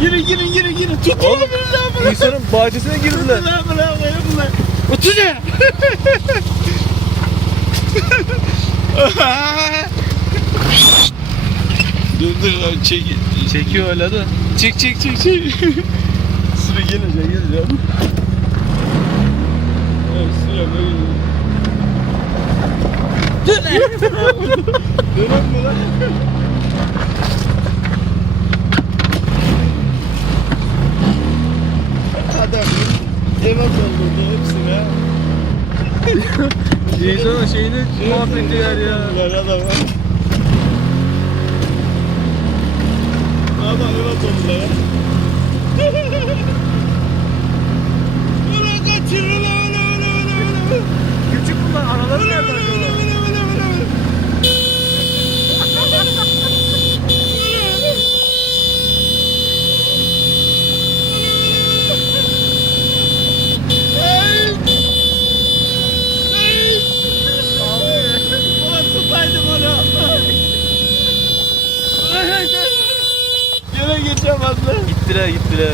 Girin girin girin girin. Tutun Oğlum, lan bunu. İnsanın bahçesine girdiler. Tutun lan bunu. Yapın Otur ya. dur dur lan çek. Çekiyor öyle de. Çek çek çek çek. Sıra gelince geleceğim. Lan. Dönem mi lan? Adam eve doldurdu hepsine. İnsanın şeyini mahvettiler ya. Adam. Adam eve doldurdu ya. Gene geçemezler. Gittiler gittiler.